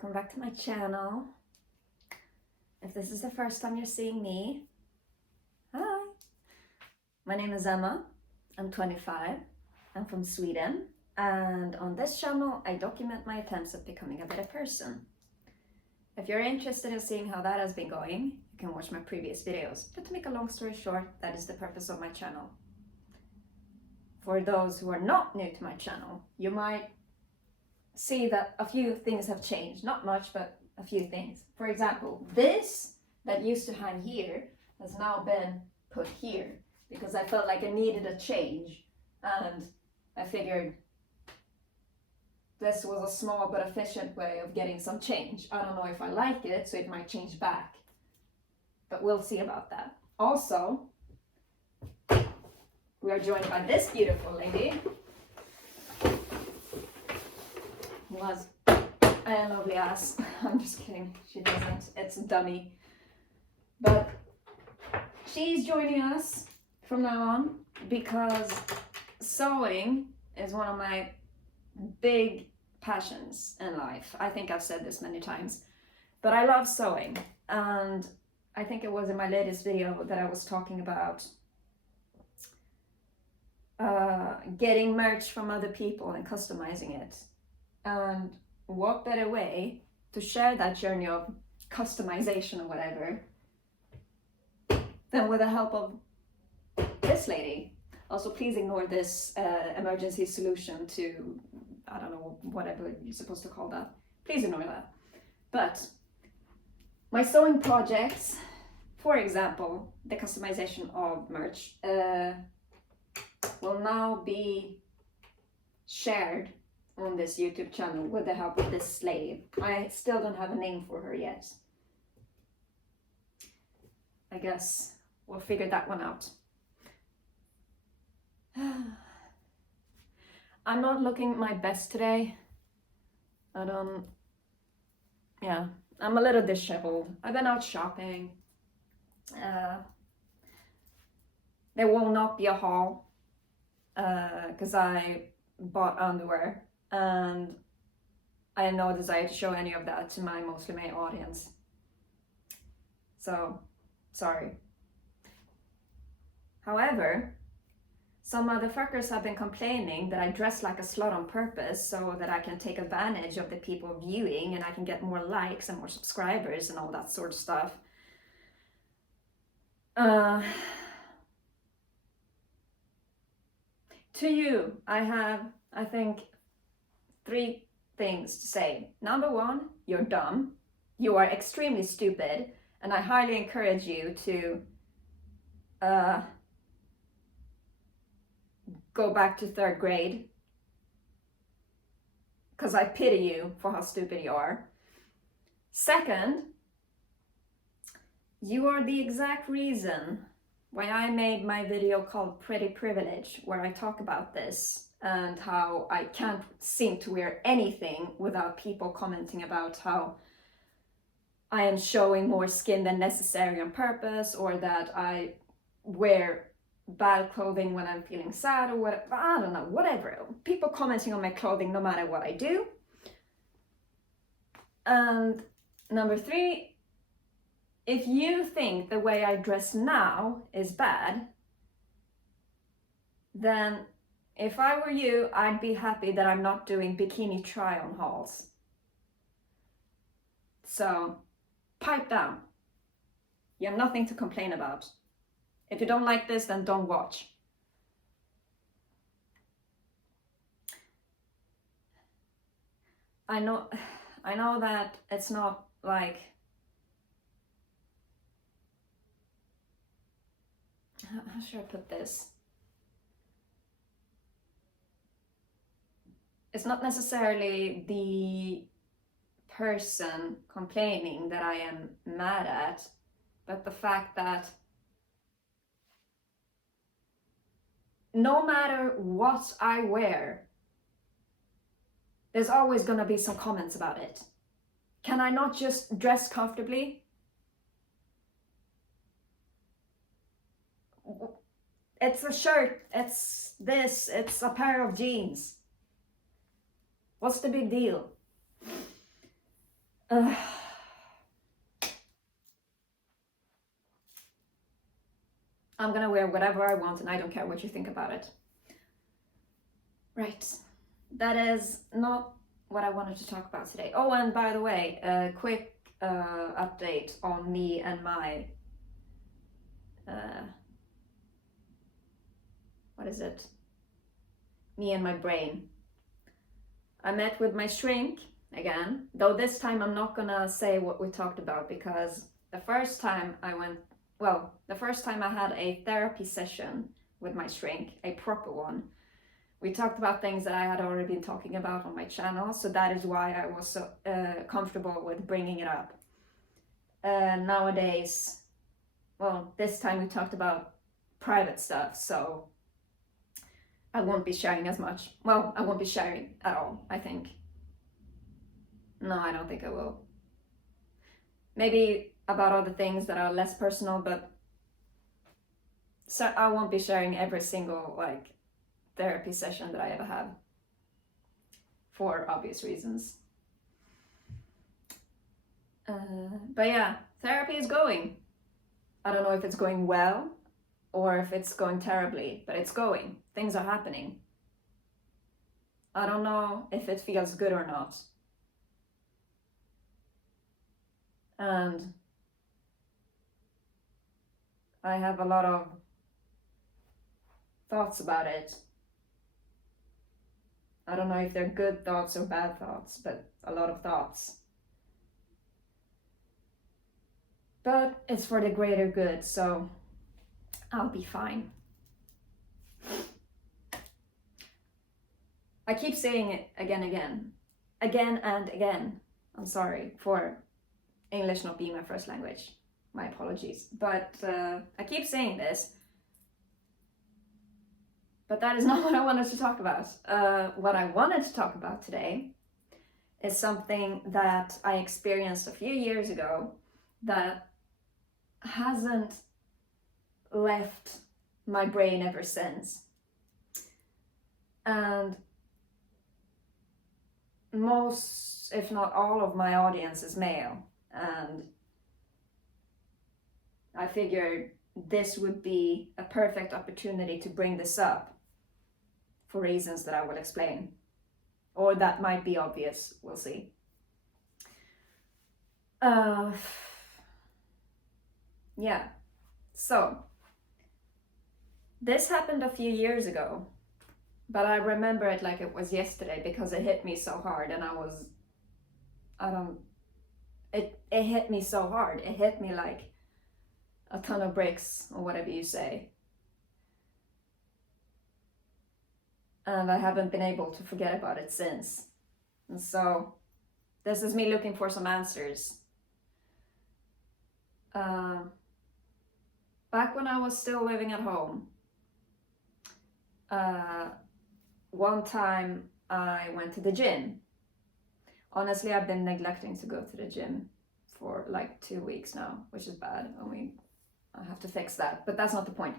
Welcome back to my channel. If this is the first time you're seeing me, hi. My name is Emma. I'm 25. I'm from Sweden. And on this channel, I document my attempts at becoming a better person. If you're interested in seeing how that has been going, you can watch my previous videos. But to make a long story short, that is the purpose of my channel. For those who are not new to my channel, you might see that a few things have changed. Not much, but a few things. For example, this that used to hang here has now been put here because I felt like I needed a change, and I figured this was a small but efficient way of getting some change. I don't know if I like it, so it might change back, but we'll see about that. Also, we are joined by this beautiful lady who has a lovely ass. I'm just kidding, she doesn't, it's a dummy. But she's joining us from now on because sewing is one of my big passions in life. I think I've said this many times, but I love sewing. And I think it was in my latest video that I was talking about getting merch from other people and customizing it. And what better way to share that journey of customization or whatever than with the help of this lady. Also, please ignore this emergency solution to, I don't know, whatever you're supposed to call that. Please ignore that. But my sewing projects, for example, the customization of merch, will now be shared on this YouTube channel with the help of this lady. I still don't have a name for her yet. I guess we'll figure that one out. I'm not looking my best today. I'm a little disheveled. I've been out shopping. There will not be a haul because I bought underwear and I have no desire to show any of that to my mostly male audience. So, sorry. However, some motherfuckers have been complaining that I dress like a slut on purpose so that I can take advantage of the people viewing and I can get more likes and more subscribers and all that sort of stuff. To you, I have, I think, 3 things to say. Number 1, you're dumb. You are extremely stupid, and I highly encourage you to go back to 3rd grade, because I pity you for how stupid you are. Second, you are the exact reason why I made my video called Pretty Privilege, where I talk about this and how I can't seem to wear anything without people commenting about how I am showing more skin than necessary on purpose, or that I wear bad clothing when I'm feeling sad, or whatever. I don't know, whatever. People commenting on my clothing no matter what I do. And number 3, if you think the way I dress now is bad, then if I were you, I'd be happy that I'm not doing bikini try-on hauls. So, pipe down. You have nothing to complain about. If you don't like this, then don't watch. I know that it's not like, how should I put this? It's not necessarily the person complaining that I am mad at, but the fact that no matter what I wear, there's always gonna be some comments about it. Can I not just dress comfortably? It's a shirt, it's this, it's a pair of jeans. What's the big deal? I'm gonna wear whatever I want and I don't care what you think about it. Right, that is not what I wanted to talk about today. Oh, and by the way, a quick update on me and my what is it? Me and my brain. I met with my shrink again, though this time I'm not gonna say what we talked about, because the first time I had a therapy session with my shrink, a proper one, we talked about things that I had already been talking about on my channel, so that is why I was so comfortable with bringing it up. Nowadays, well, this time we talked about private stuff, so I won't be sharing as much. Well, I won't be sharing at all, I think. No, I don't think I will. Maybe about other things that are less personal, but so I won't be sharing every single like therapy session that I ever have, for obvious reasons. But yeah, therapy is going. I don't know if it's going well or if it's going terribly, but it's going. Things are happening. I don't know if it feels good or not. And I have a lot of thoughts about it. I don't know if they're good thoughts or bad thoughts, but a lot of thoughts. But it's for the greater good, so I'll be fine. I keep saying it again and again. I'm sorry for English not being my first language. My apologies. But I keep saying this. But that is not what I wanted to talk about. What I wanted to talk about today is something that I experienced a few years ago that hasn't left my brain ever since. And most, if not all, of my audience is male, and I figured this would be a perfect opportunity to bring this up for reasons that I will explain, or that might be obvious, we'll see. Yeah, so this happened a few years ago, but I remember it like it was yesterday because it hit me so hard, and it hit me so hard. It hit me like a ton of bricks, or whatever you say. And I haven't been able to forget about it since. And so this is me looking for some answers. Back when I was still living at home, one time I went to the gym. Honestly, I've been neglecting to go to the gym for like 2 weeks now, which is bad. I have to fix that, but that's not the point.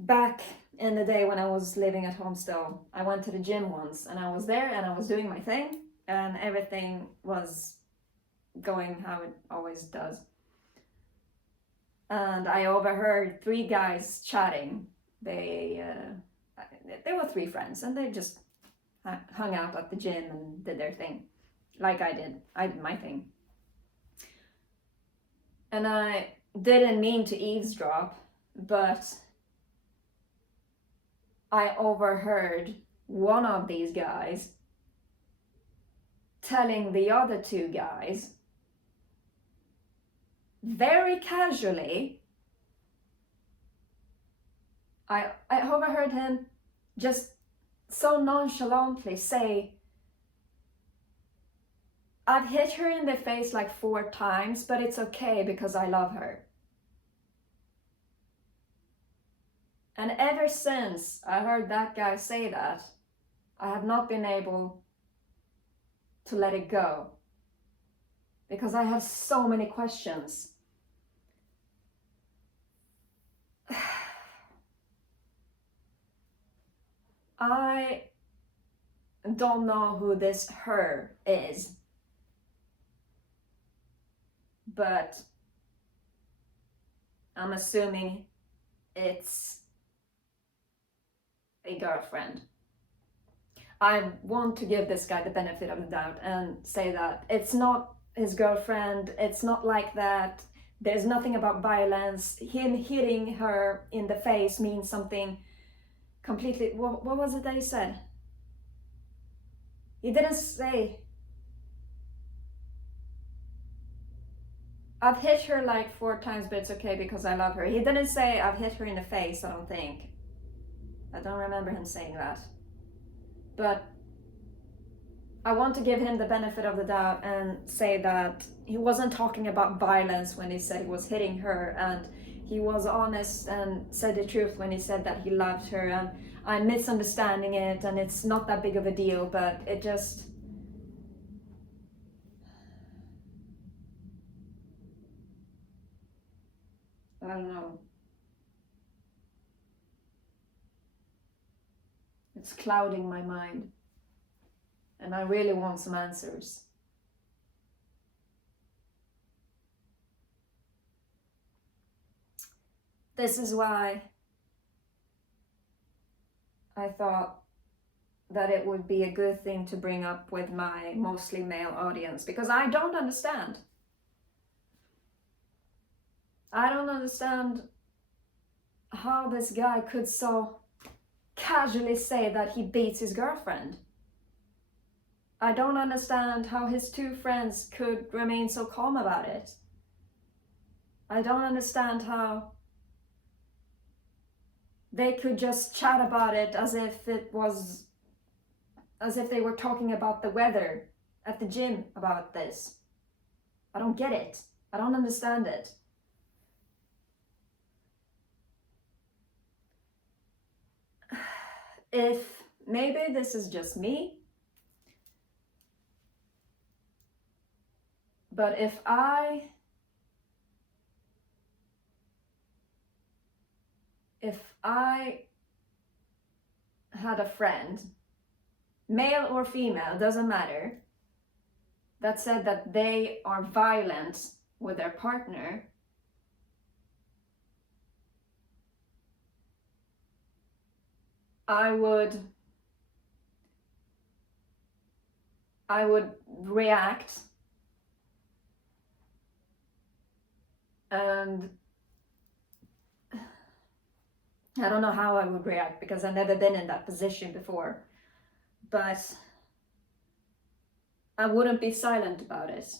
Back in the day when I was living at home still, I went to the gym once, and I was there and I was doing my thing, and everything was going how it always does. And I overheard 3 guys chatting. They were 3 friends, and they just hung out at the gym and did their thing, like I did. I did my thing. And I didn't mean to eavesdrop, but I overheard one of these guys telling the other 2 guys very casually. I overheard him just so nonchalantly say, "I've hit her in the face like 4 times, but it's okay because I love her." And ever since I heard that guy say that, I have not been able to let it go, because I have so many questions. I don't know who this her is, but I'm assuming it's a girlfriend. I want to give this guy the benefit of the doubt and say that it's not his girlfriend, it's not like that. There's nothing about violence. Him hitting her in the face means something completely... What was it that he said? He didn't say, I've hit her like 4 times, but it's okay because I love her. He didn't say, I've hit her in the face, I don't think. I don't remember him saying that. But I want to give him the benefit of the doubt and say that he wasn't talking about violence when he said he was hitting her, and he was honest and said the truth when he said that he loved her, and I'm misunderstanding it and it's not that big of a deal, but it just... I don't know. It's clouding my mind. And I really want some answers. This is why I thought that it would be a good thing to bring up with my mostly male audience, because I don't understand. I don't understand how this guy could so casually say that he beats his girlfriend. I don't understand how his 2 friends could remain so calm about it. I don't understand how they could just chat about it as if they were talking about the weather at the gym about this. I don't get it. I don't understand it. If maybe this is just me, but if I had a friend, male or female, doesn't matter, that said that they are violent with their partner, I would react, and I don't know how I would react because I've never been in that position before, but I wouldn't be silent about it.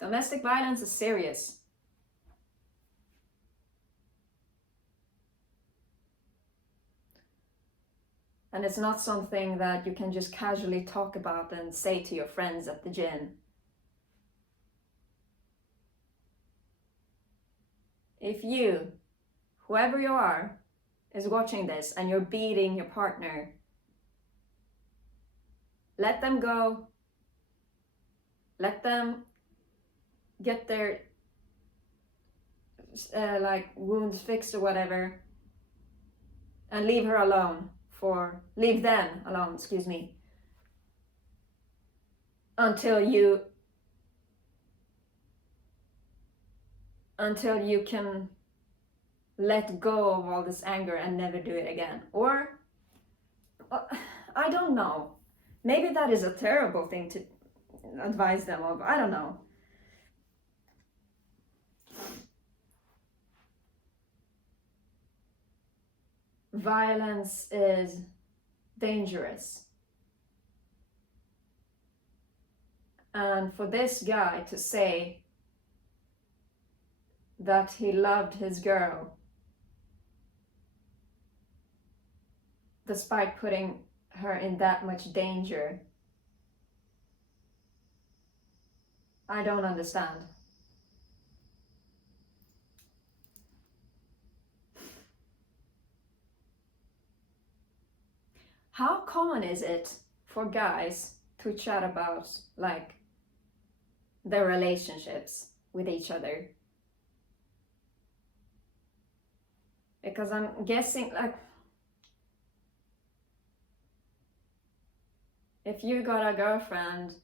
Domestic violence is serious. And it's not something that you can just casually talk about and say to your friends at the gym. If you, whoever you are, is watching this and you're beating your partner, let them go. Let them get their wounds fixed or whatever, and leave them alone, until you can let go of all this anger and never do it again. Or I don't know, maybe that is a terrible thing to advise them of. I don't know. Violence is dangerous. And for this guy to say that he loved his girl despite putting her in that much danger, I don't understand. How common is it for guys to chat about like their relationships with each other? Because I'm guessing, like, if you got a girlfriend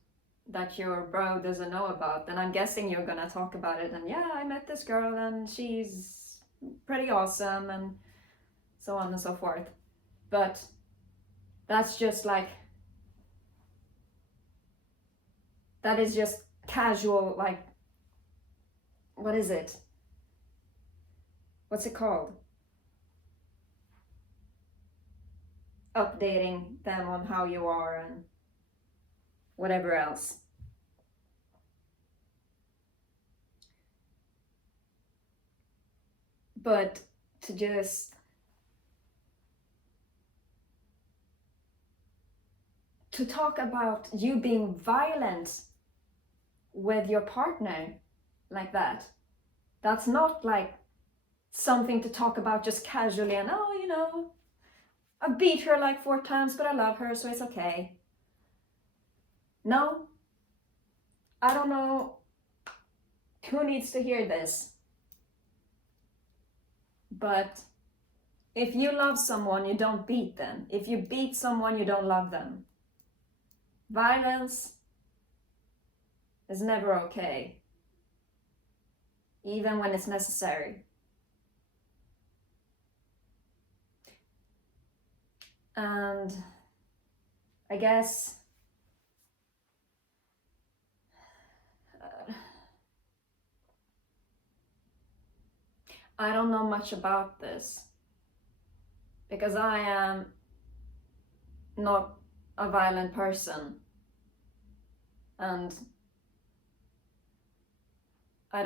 that your bro doesn't know about, then I'm guessing you're gonna talk about it, and yeah, I met this girl and she's pretty awesome and so on and so forth. But that's just like, that is just casual, like, what is it? What's it called? Updating them on how you are and whatever else. But to just to talk about you being violent with your partner like that, that's not like something to talk about just casually and, oh, you know, I beat her like 4 times, but I love her, so it's okay. No, I don't know who needs to hear this, but if you love someone, you don't beat them. If you beat someone, you don't love them. Violence is never okay, even when it's necessary. And I guess I don't know much about this because I am not a violent person, and I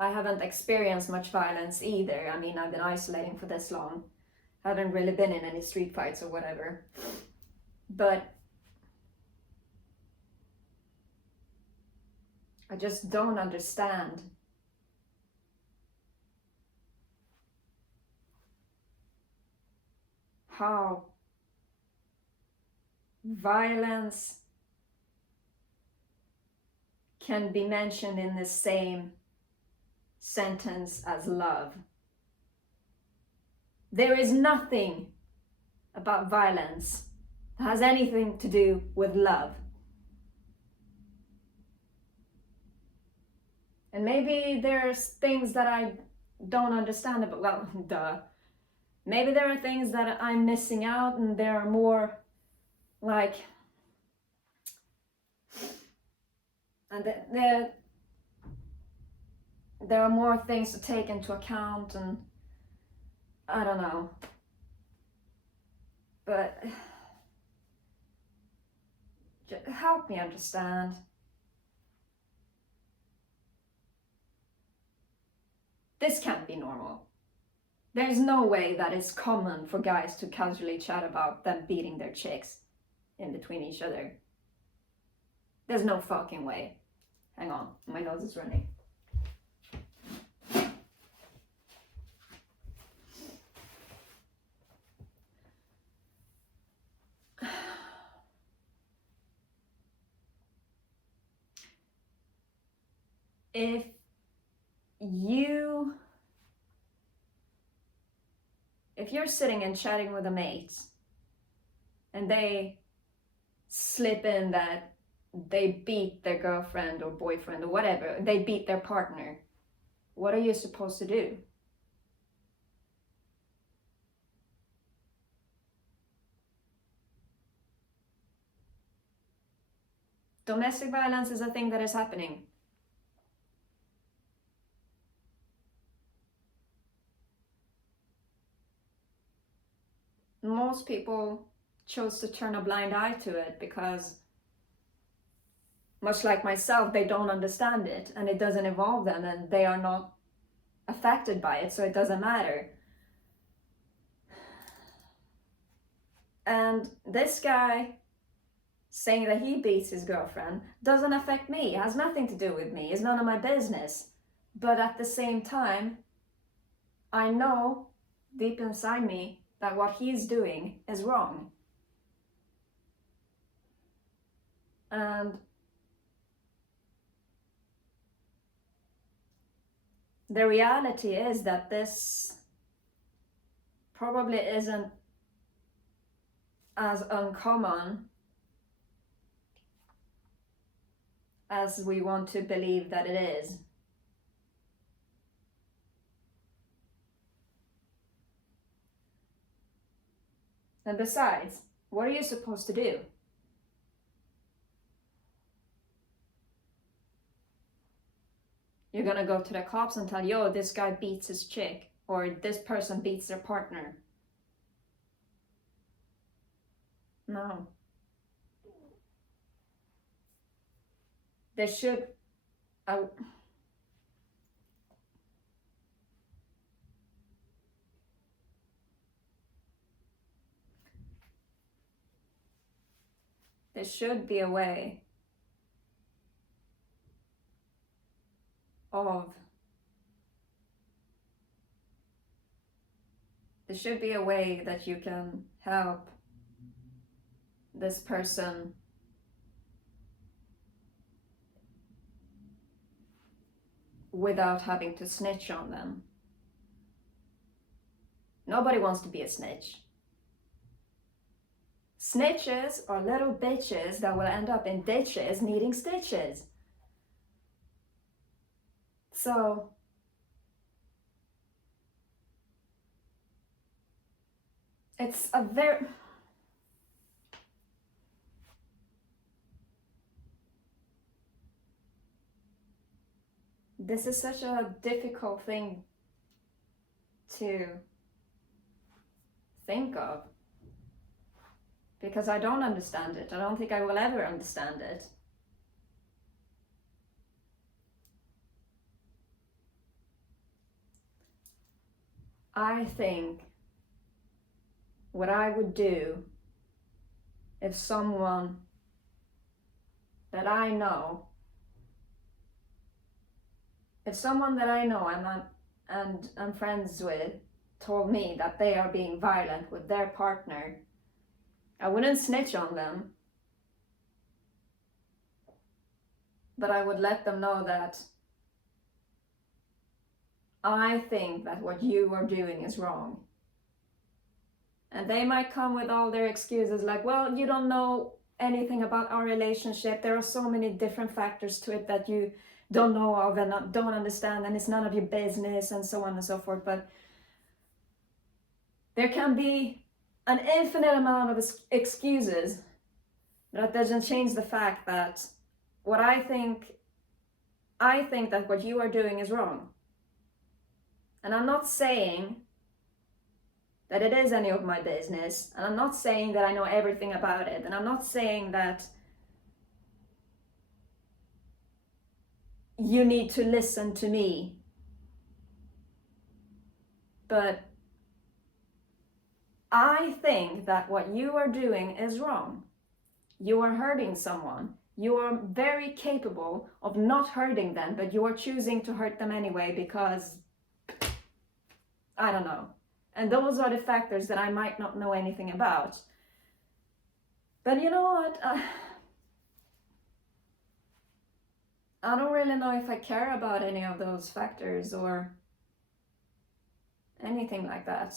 haven't experienced much violence either. I mean, I've been isolating for this long. I haven't really been in any street fights or whatever. But I just don't understand how violence can be mentioned in the same sentence as love. There is nothing about violence that has anything to do with love. And maybe there's things that I don't understand about, well, duh. Maybe there are things that I'm missing out, and there are more like, and there are more things to take into account, and I don't know. But help me understand. This can't be normal. There's no way that it's common for guys to casually chat about them beating their chicks in between each other. There's no fucking way. Hang on, my nose is running. If you're sitting and chatting with a mate and they slip in that they beat their girlfriend or boyfriend or whatever, they beat their partner, what are you supposed to do? Domestic violence is a thing that is happening. Most people chose to turn a blind eye to it because, much like myself, they don't understand it and it doesn't involve them and they are not affected by it, so it doesn't matter. And this guy saying that he beats his girlfriend doesn't affect me, it has nothing to do with me, it's none of my business. But at the same time, I know deep inside me that what he's doing is wrong. And the reality is that this probably isn't as uncommon as we want to believe that it is. And besides, what are you supposed to do? You're gonna go to the cops and tell, yo, this guy beats his chick, or this person beats their partner. No. There should, there should be a way of, there should be a way that you can help this person without having to snitch on them. Nobody wants to be a snitch. Snitches are little bitches that will end up in ditches needing stitches. So, it's a very... This is such a difficult thing to think of, because I don't understand it. I don't think I will ever understand it. I think what I would do if someone that I know, and I'm friends with, told me that they are being violent with their partner, I wouldn't snitch on them, but I would let them know that I think that what you are doing is wrong. And they might come with all their excuses like, well, you don't know anything about our relationship. There are so many different factors to it that you don't know of and don't understand, and it's none of your business, and so on and so forth. But there can be an infinite amount of excuses, but that doesn't change the fact that I think that what you are doing is wrong. And I'm not saying that it is any of my business, and I'm not saying that I know everything about it, and I'm not saying that you need to listen to me, but I think that what you are doing is wrong. You are hurting someone. You are very capable of not hurting them, but you are choosing to hurt them anyway because, I don't know. And those are the factors that I might not know anything about. But you know what? I don't really know if I care about any of those factors or anything like that.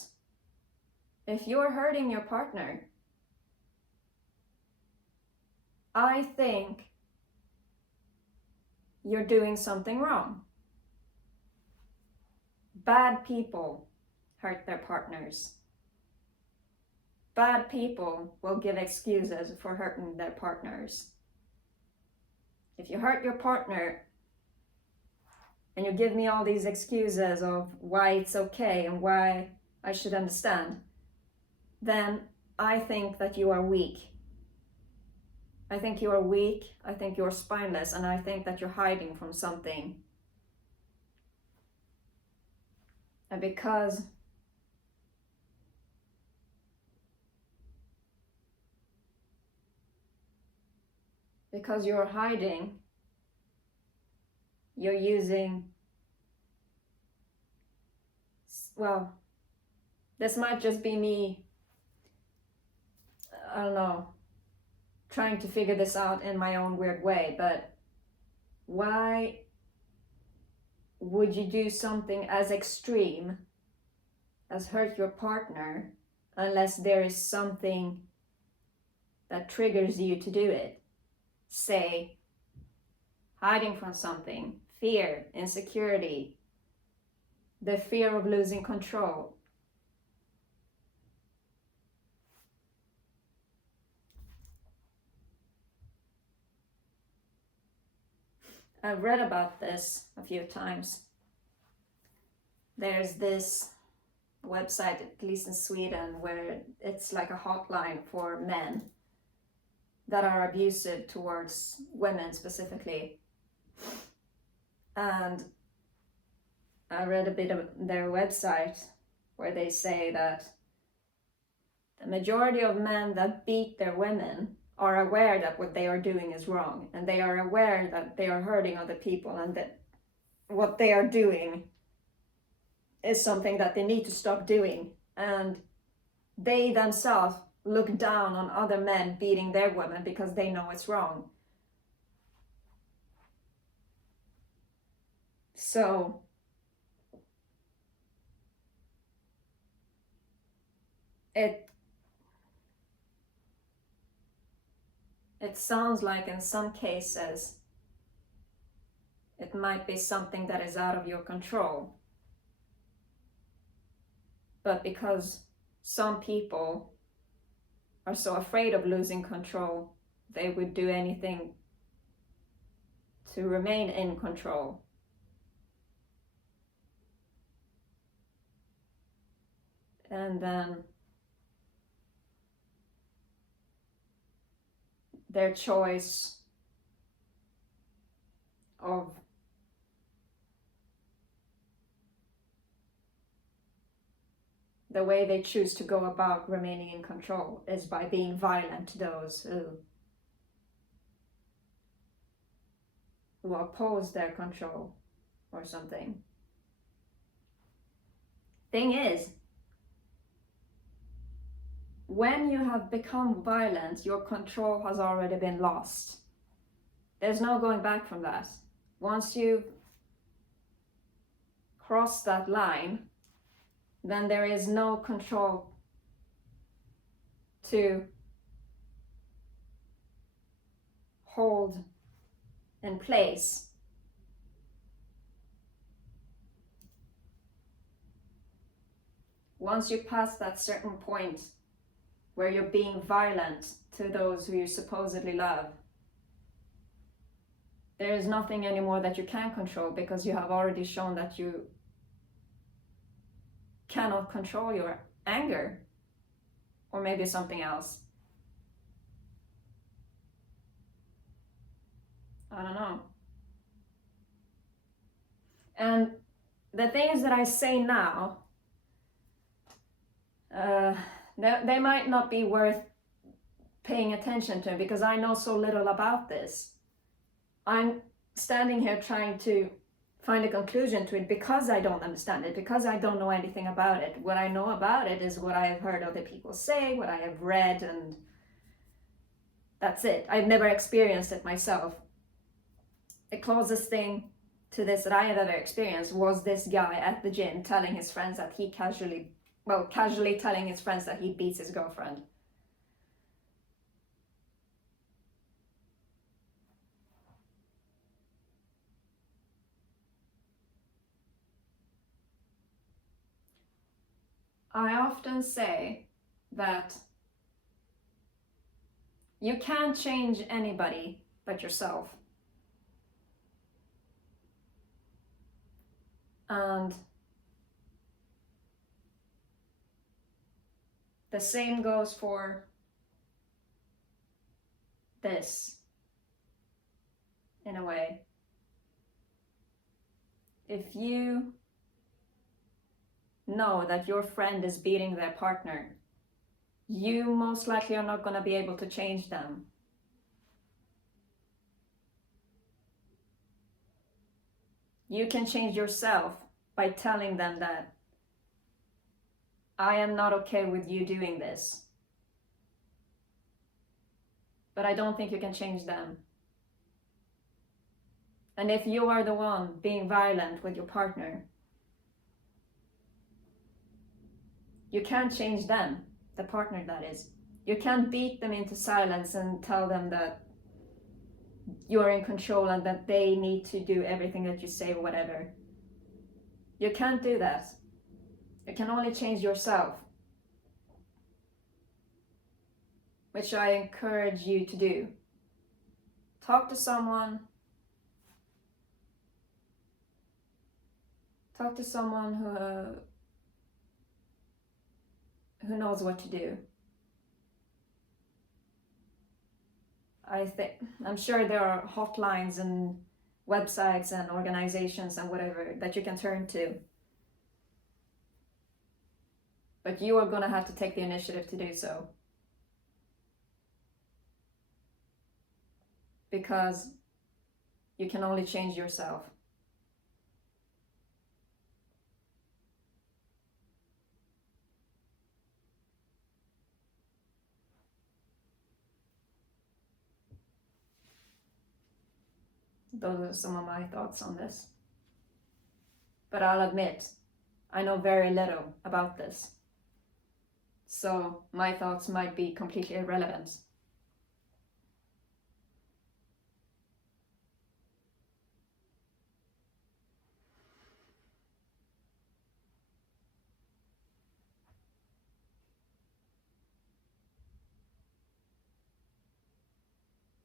If you're hurting your partner, I think you're doing something wrong. Bad people hurt their partners. Bad people will give excuses for hurting their partners. If you hurt your partner and you give me all these excuses of why it's okay and why I should understand, then I think that you are weak. I think you are weak, I think you're spineless, and I think that you're hiding from something. And because you're hiding, you're using, well, this might just be me, I don't know, trying to figure this out in my own weird way, but why would you do something as extreme as hurt your partner unless there is something that triggers you to do it? Say, hiding from something, fear, insecurity, the fear of losing control. I've read about this a few times. There's this website, at least in Sweden, where it's like a hotline for men that are abusive towards women specifically. And I read a bit of their website where they say that the majority of men that beat their women are aware that what they are doing is wrong, and they are aware that they are hurting other people, and that what they are doing is something that they need to stop doing. And they themselves look down on other men beating their women because they know it's wrong. So it sounds like in some cases it might be something that is out of your control. But because some people are so afraid of losing control, they would do anything to remain in control. And then their choice of the way they choose to go about remaining in control is by being violent to those who oppose their control or something. Thing is, when you have become violent, your control has already been lost. There's no going back from that. Once you cross that line, then there is no control to hold in place. Once you pass that certain point where you're being violent to those who you supposedly love, there is nothing anymore that you can control, because you have already shown that you cannot control your anger, or maybe something else. I don't know. And the things that I say now, they might not be worth paying attention to, because I know so little about this. I'm standing here trying to find a conclusion to it because I don't understand it, because I don't know anything about it. What I know about it is what I have heard other people say, what I have read, and that's it. I've never experienced it myself. The closest thing to this that I have ever experienced was this guy at the gym telling his friends that he casually telling his friends that he beats his girlfriend. I often say that you can't change anybody but yourself. And the same goes for this, in a way. If you know that your friend is beating their partner, you most likely are not going to be able to change them. You can change yourself by telling them that I am not okay with you doing this. But I don't think you can change them. And if you are the one being violent with your partner, you can't change them, the partner that is. You can't beat them into silence and tell them that you're in control and that they need to do everything that you say or whatever. You can't do that. You can only change yourself, which I encourage you to do. Talk to someone. Talk to someone who knows what to do. I'm sure there are hotlines and websites and organizations and whatever that you can turn to. But you are going to have to take the initiative to do so. Because you can only change yourself. Those are some of my thoughts on this. But I'll admit, I know very little about this. So my thoughts might be completely irrelevant.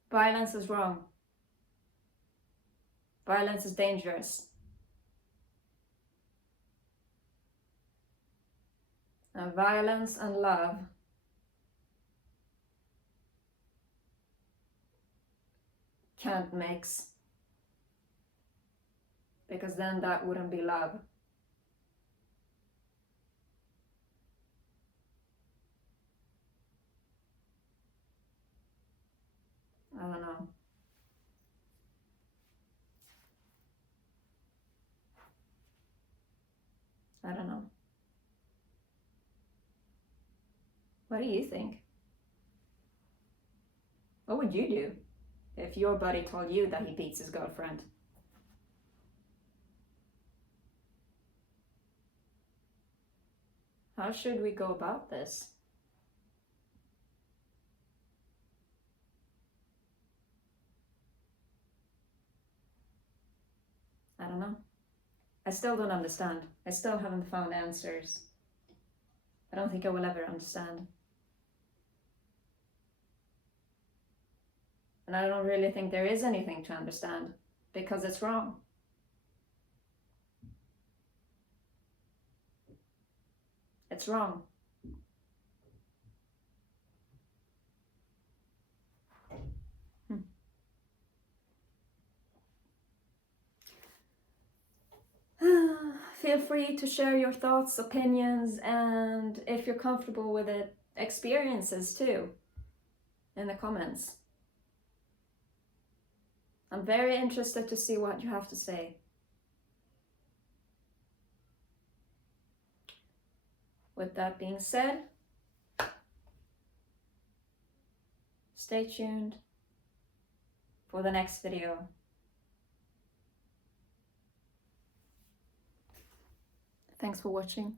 Violence is wrong. Violence is dangerous. And violence and love can't mix. Because then that wouldn't be love. I don't know. I don't know. What do you think? What would you do if your buddy told you that he beats his girlfriend? How should we go about this? I don't know. I still don't understand. I still haven't found answers. I don't think I will ever understand. And I don't really think there is anything to understand, because it's wrong. It's wrong. Feel free to share your thoughts, opinions, and if you're comfortable with it, experiences too, in the comments. I'm very interested to see what you have to say. With that being said, stay tuned for the next video. Thanks for watching.